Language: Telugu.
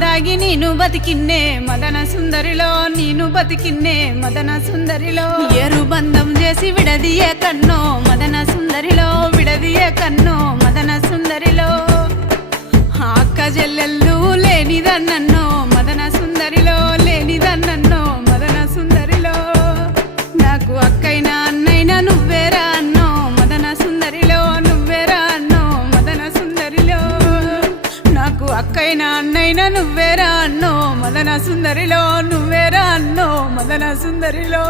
దాగి నేను బతికిన్నే మదన సుందరిలో నేను బతికిన్నే మదన సుందరిలో ఏరు బంధం చేసి విడదియే కన్నో మదన సుందరిలో విడదియే కన్నో మదన సుందరిలో అక్క చెల్లెళ్ళు లేనిదన్నో మదన సుందరిలో లేనిదన్నో మదన సుందరిలో నాకు అక్కైనా అన్నైనా నువ్వేరా అన్నో మదన సుందరిలో నువ్వేరా అన్నో మదన సుందరిలో నాకు అక్కైనా అన్నైనా నువ్వేరా అన్నో మదన సుందరిలో నువ్వేరా అన్నో మదన సుందరిలో